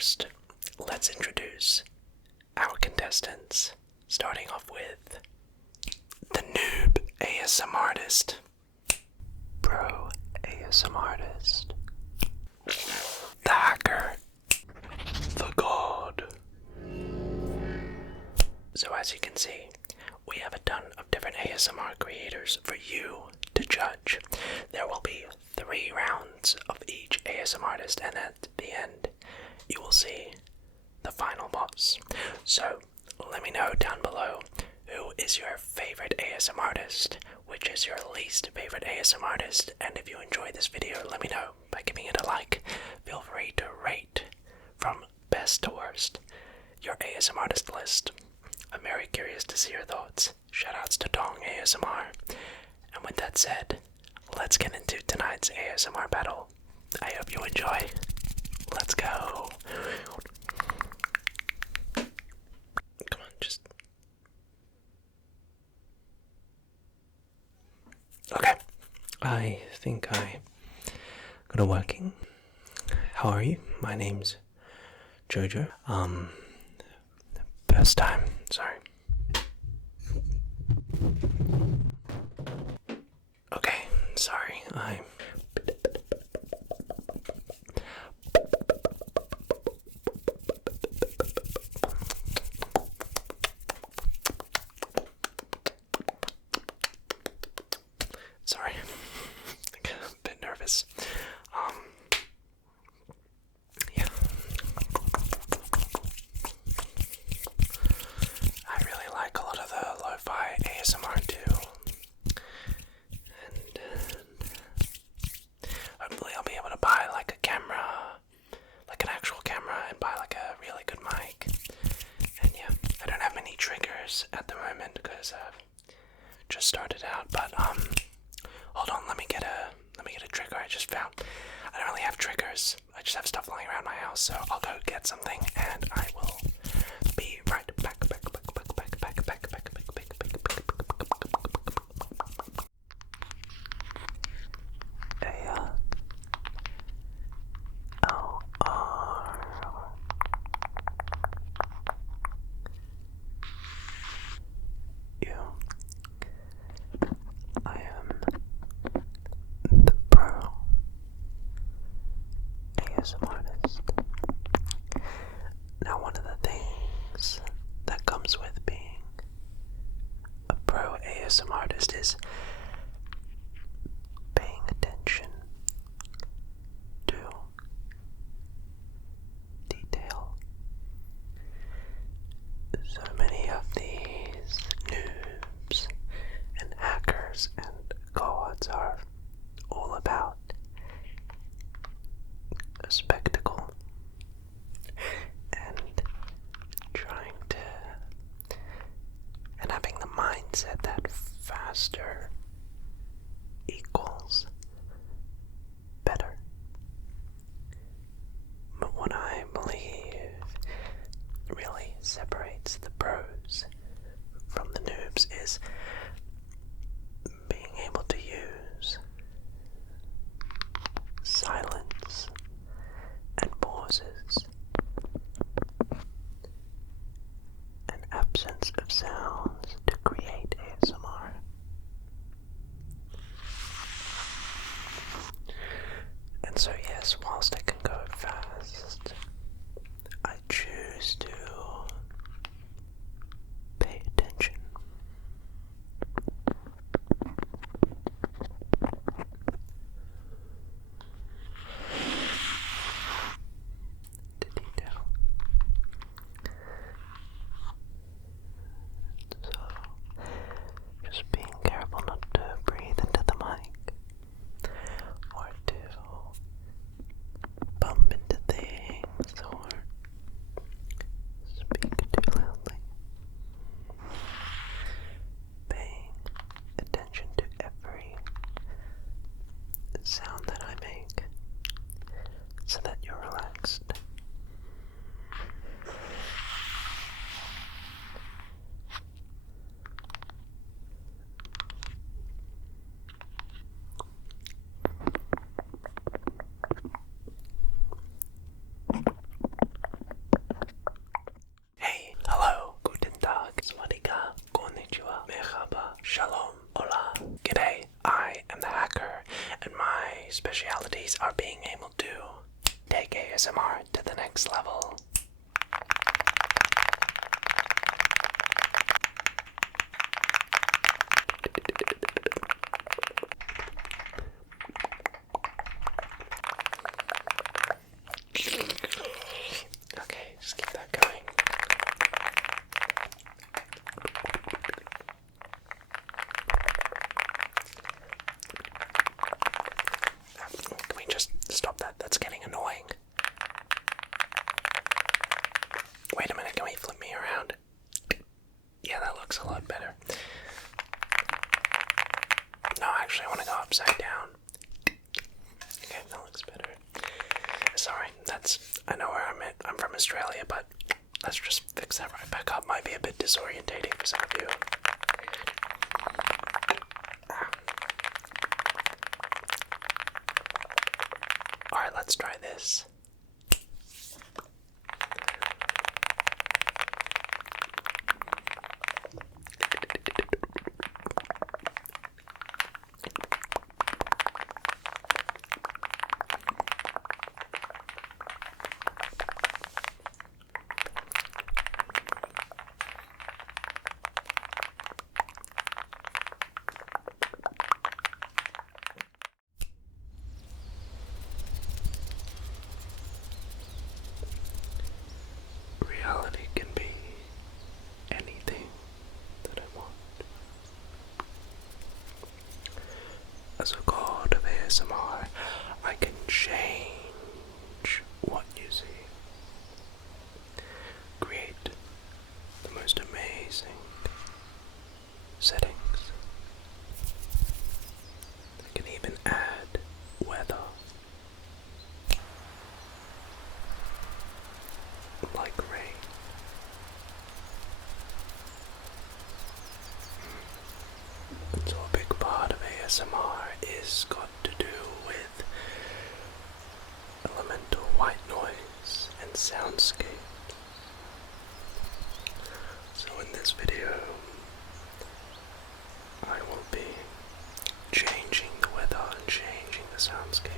first, let's introduce our contestants, starting off with the Noob ASM artist, Pro ASM artist, the Hacker, the God. So as you can see, we have a ton of different ASMR creators for you to judge. There will be 3 rounds of each ASM artist, and at the end, you will see the final boss. So let me know down below who is your favorite ASM artist, which is your least favorite ASM artist, and if you enjoyed this video, let me know by giving it a like. Feel free to rate from best to worst your ASM artist list. I'm very curious to see your thoughts. Shoutouts to Dong ASMR. And with that said, let's get into tonight's ASMR battle. I hope you enjoy. Let's go. Come on, just... Okay. I think I got it working. How are you? My name's Jojo. First time, sorry. Okay, sorry, sorry, I get a bit nervous. Yeah. I really like a lot of the lo-fi ASMR too. And hopefully I'll be able to buy like a camera, like an actual camera, and buy like a really good mic. And yeah, I don't have many triggers at the moment because I've just started out, but hold on, let me get a trigger I just found. I don't really have triggers. I just have stuff lying around my house, so I'll go get something and I will be right back. I am the Pro ASM artist. Now, one of the things that comes with being a Pro ASM artist is paying attention to detail. So many of these noobs and hackers and gods are all about a spectacle and trying to, and having the mindset that faster equals better. But what I believe really separates the pros from the noobs is being able to use silence and pauses and absence of sounds to create ASMR. And so yes, whilst I can go fast, I choose to pay attention. Shalom, hola, g'day, I am the hacker, and my specialities are being able to take ASMR to the next level. Okay, just keep that going. Can we just stop that? That's getting annoying. Wait a minute, can we flip me around? Yeah, that looks a lot better. No, actually, I want to go upside down. Okay, that looks better. Sorry, I know where I'm at. I'm from Australia, but let's just fix that right back up. Might be a bit disorientating for some of you. Alright, let's try this. Reality can be anything that I want. As a god of ASMR, I can change what you see. Create the most amazing settings. I can even add weather. Like rain. And so a big part of ASMR is got to do with elemental white noise and soundscape. So in this video, I will be changing the weather and changing the soundscapes.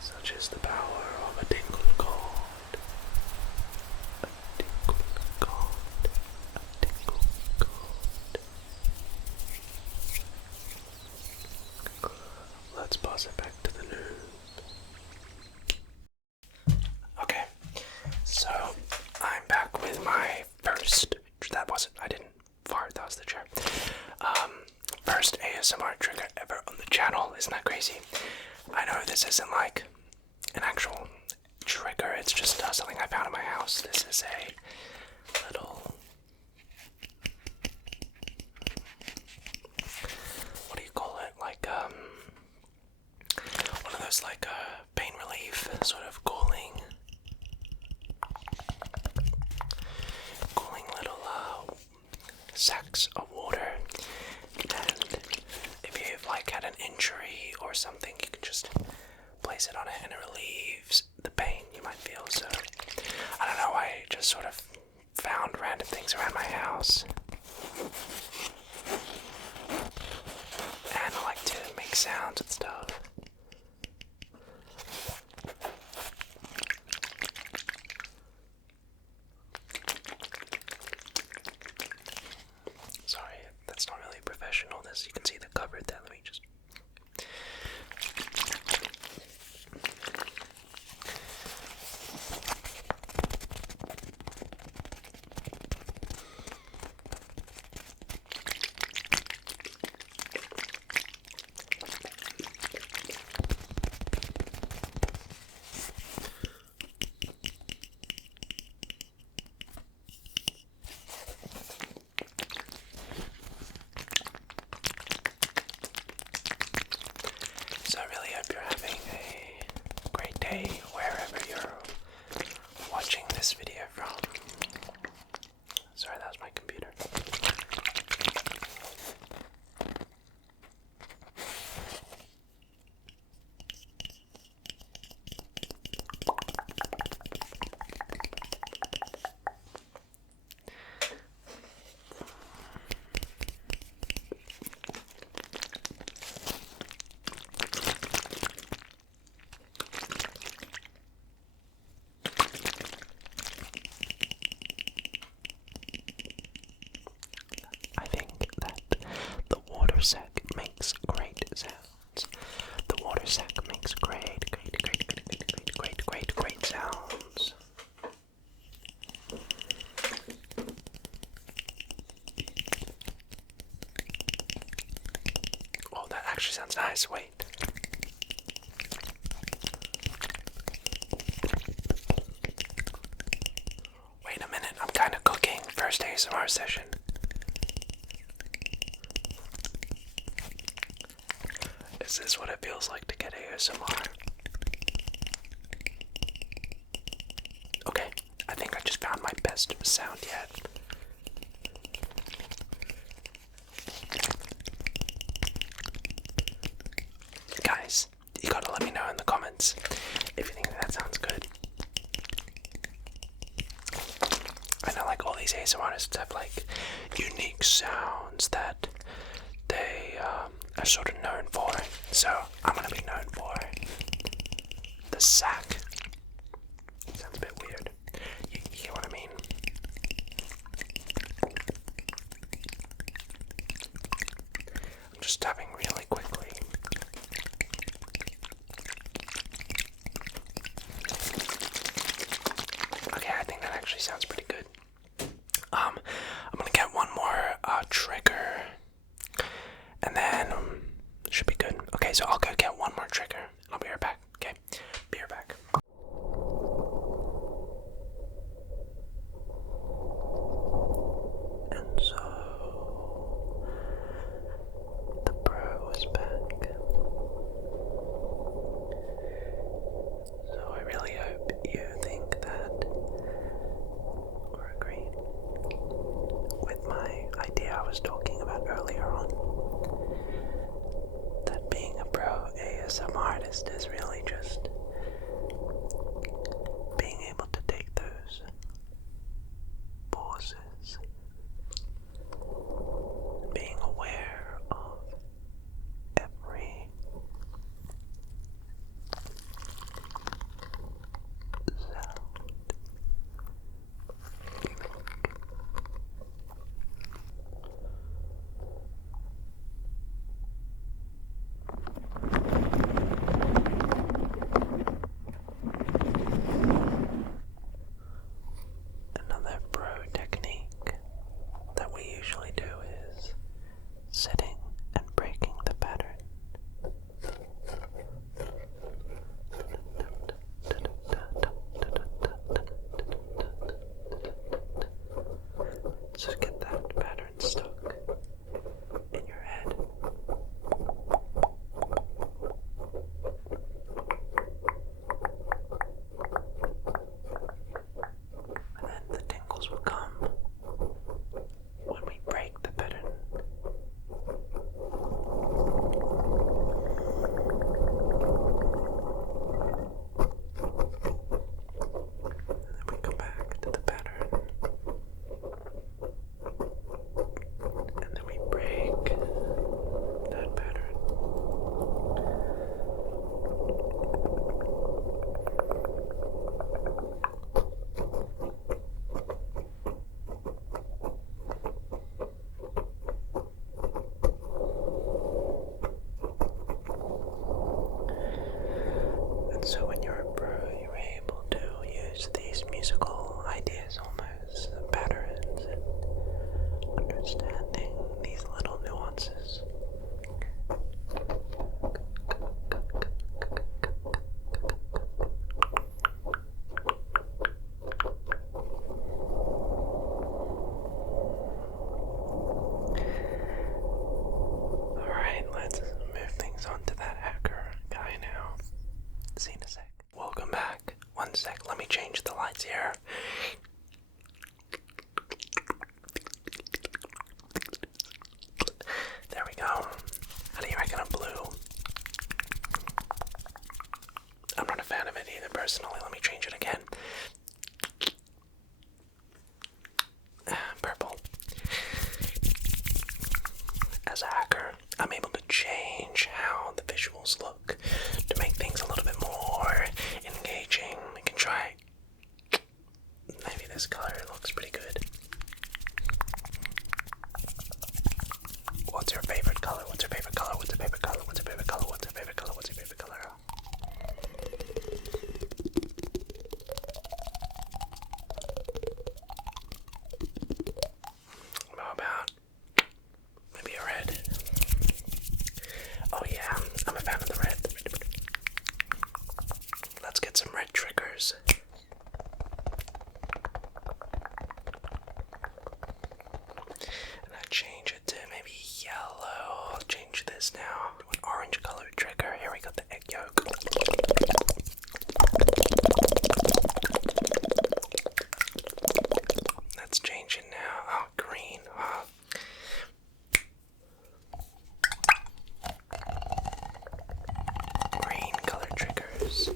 Such is the power of a tingle cord. A tingle cord. A tingle cord. Let's pass it back to the Noob. Okay, so I'm back with my first. I didn't fart, that was the chair. First ASMR trigger ever on the channel. Isn't that crazy? I know this isn't like an actual trigger, it's just something I found in my house. This is a little, what do you call it, like one of those like pain relief sort of cooling little sacks of water. And if you've like had an injury or something, you can just place it on it and it relieves the pain you might feel. So I don't know, I just sort of found random things around my house, and I like to make sounds and stuff. Sorry, that's not really professional. You can see the cover there. Let me just. day wherever you're watching this video from. Sorry, that was my computer. I think that the water sack makes great sounds. The water sack makes great sounds. Oh, that actually sounds nice. Wait. Wait a minute, I'm kind of cooking. First ASMR session. Is this what it feels like to get ASMR? Okay, I think I just found my best sound yet. Guys, you gotta let me know in the comments if you think that sounds good. I know like all these ASMR artists have like unique sounds that they are sort of known for. So I'm gonna be known for the sack. Sounds a bit weird. You get what I mean? I'm just tapping really quickly. Okay, I think that actually sounds pretty good. I'm gonna get one more trigger, and then it should be good. Okay, so I'll go get one more trigger, and I'll be right back. Okay, be right back. And so the pro is back. So I really hope you think that or agree with my idea I was talking about earlier on, that being a pro ASMR artist is really just being able to take those pauses, being aware of every sound. change the lights here. There we go. How do you reckon I'm blue? I'm not a fan of it either, personally. Let me change it again. Purple. As a hacker, I'm able to change how the visuals look to make things a little bit more engaging. We can try. Maybe this color looks pretty good. What's your favorite color? What's your favorite color? What's your favorite color? What's your favorite color? What's your favorite color? What's your favorite color? How about maybe a red? Oh yeah, I'm a fan of the red. Let's get some red triggers. And I change it to maybe yellow. I'll change this now to an orange colored trigger. Here we got the egg yolk. Let's change it now. Oh, green. Oh. Green color triggers.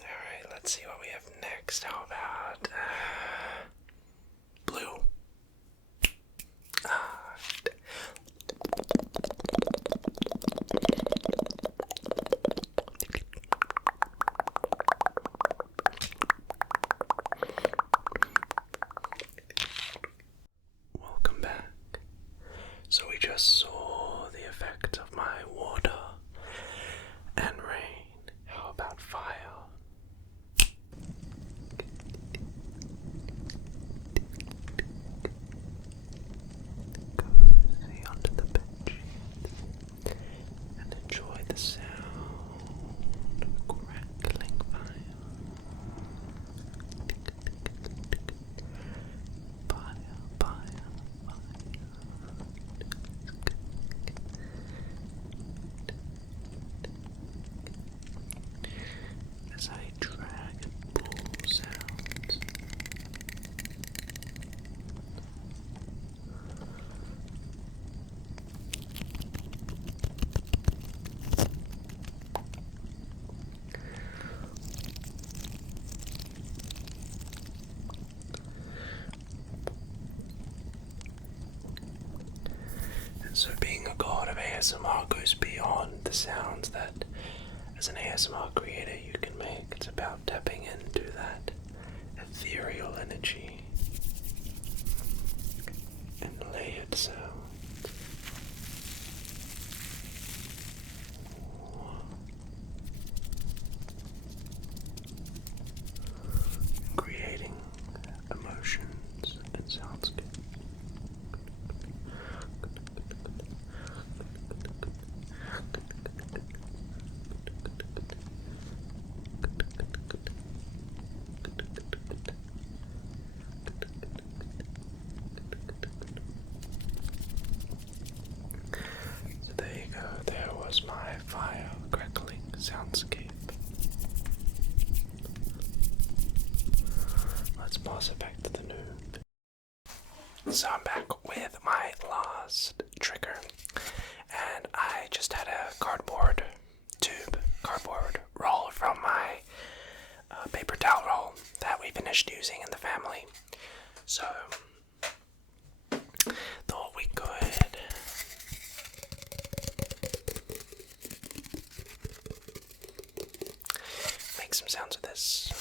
Alright, let's see what we have next. How about blue? Welcome back. So we just saw the effect of my water and rain. How about fire? Cozy under the bed sheets and enjoy the sound of crackling fire. Fire, fire, fire. As I drag and pull sounds. And so being a god of ASMR goes beyond the sounds that as an ASMR creator you can make. It's about tapping into that ethereal energy and layered sound. Creating emotions and soundscapes. So there you go, there was my fire crackling soundscape. Let's pass it back to the Noob. So I'm back with my last trigger, and I just had a cardboard roll from my paper towel roll that we finished using in the family. So thought we could make some sounds with this.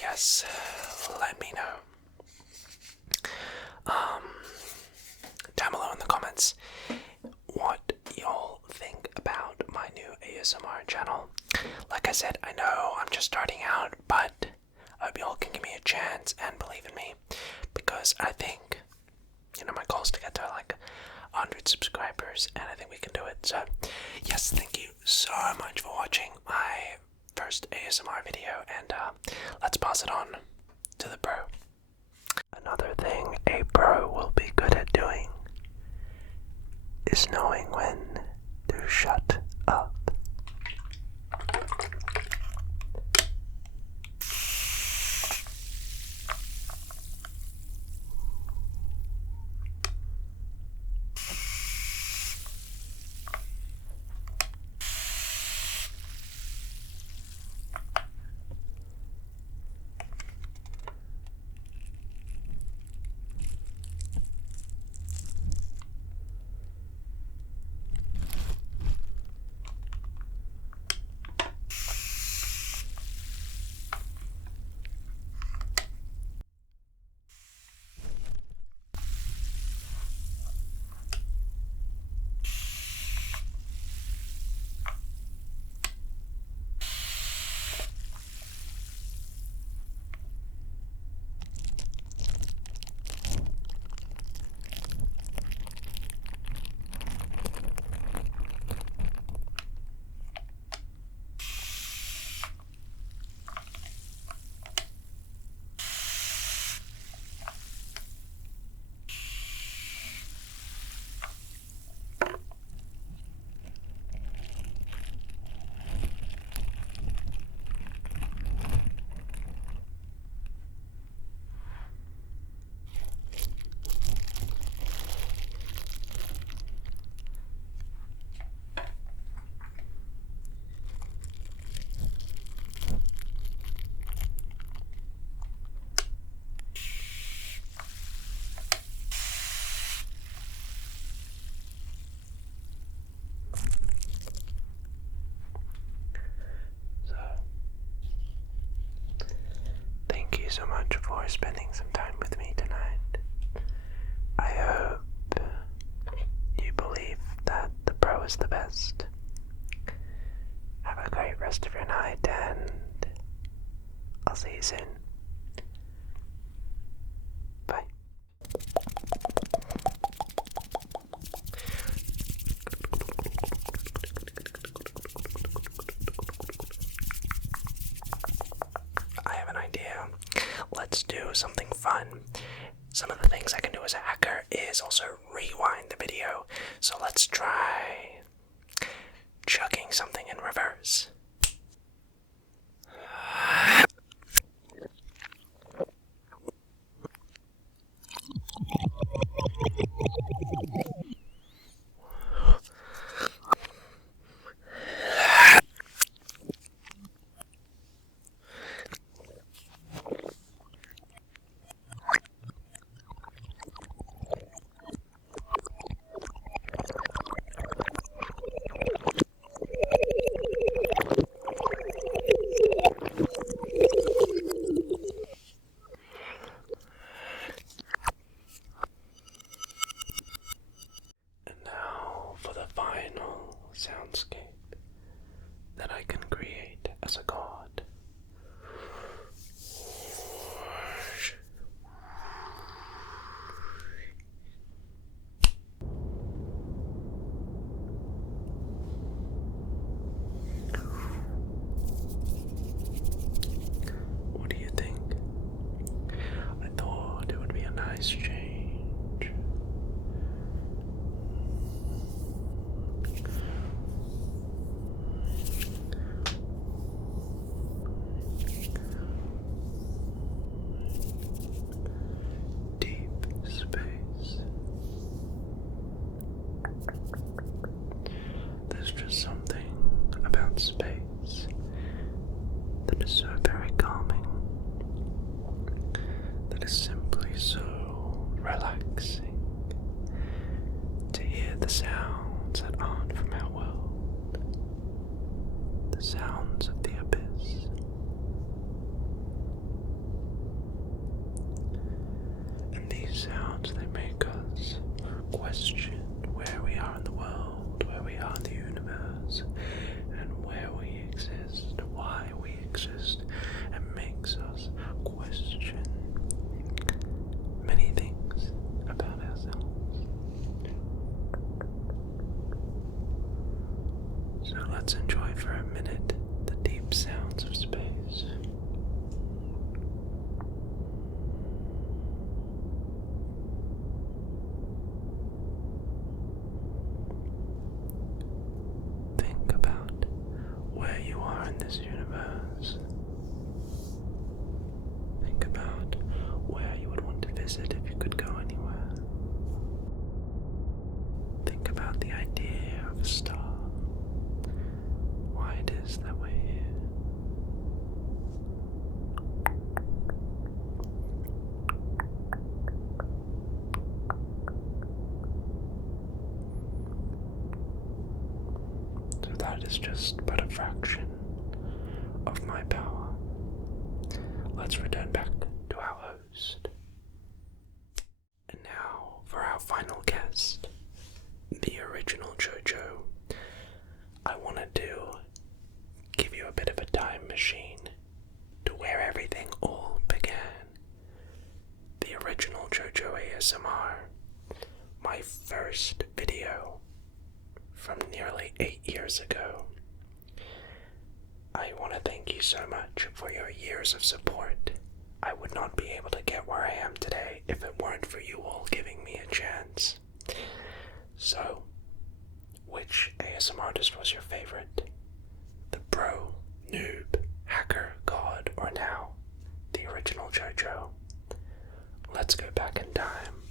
yes, let me know. Down below in the comments what y'all think about my new ASMR channel. Like I said, I know I'm just starting out, but I hope y'all can give me a chance and believe in me, because I think, my goal is to get to like 100 subscribers, and I think we can do it. So yes, thank you so much for watching my first ASMR video, and let's pass it on to the pro. Another thing a pro will be good at doing is knowing when to shut up. Thank you so much for spending some time with me tonight. I hope you believe that the pro is the best. Have a great rest of your night, and I'll see you soon. Bye. I have an idea. Let's do something fun. Some of the things I can do as a hacker is also rewind the video. So let's try chugging something in reverse. Soundscape that I can create as a god. What do you think? I thought it would be a nice change. There's just something about space that is so very calming, that is simply so relaxing to hear the sounds that aren't from our world, the sounds of the abyss, So let's enjoy for a minute the deep sounds of space. Think about where you are in this universe. Think about where you would want to visit if you could go anywhere. Think about the idea of a star. Why it is that we're here. So that is just but a fraction of my power. Let's return back to our host. And now for our final guest, the original Jojo. I wanted to give you a bit of a time machine to where everything all began. The original Jojo ASMR, my first video from nearly 8 years ago. I want to thank you so much for your years of support. I would not be able to get where I am today if it weren't for you all giving me a chance. So, which ASMR artist was your favorite? The bro, noob, hacker, god, or now the original Jojo? Let's go back in time.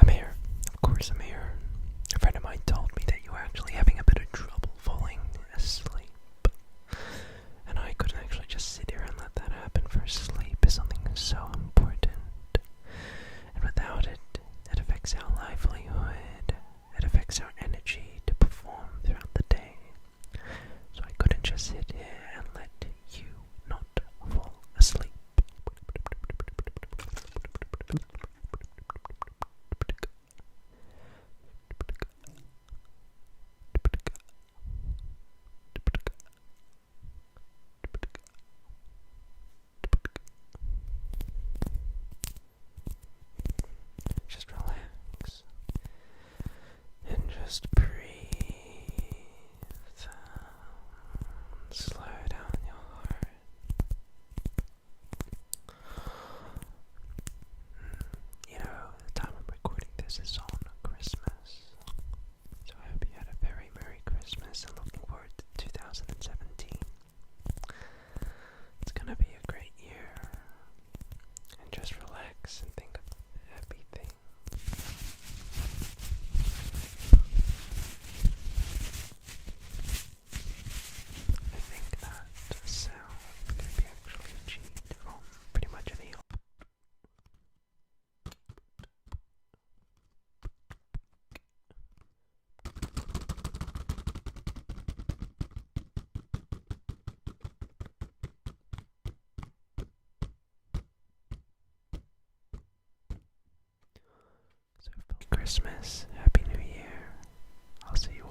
I'm here. Of course I'm here. A friend of mine told me that you were actually having a bit of trouble falling asleep. And I couldn't actually just sit here and let that happen, for sleep is something so important. And without it, it affects our livelihood. It affects our energy to perform throughout the day. So I couldn't just sit here and let you not fall asleep. Just relax and just breathe. Slow down your heart. You know, the time I'm recording this is on Christmas. So I hope you had a very Merry Christmas and looking forward to 2017. It's gonna be a great year. And just relax and think of happy things. I think that sound can be actually achieved from pretty much any. So, Christmas, Happy New Year. I'll see you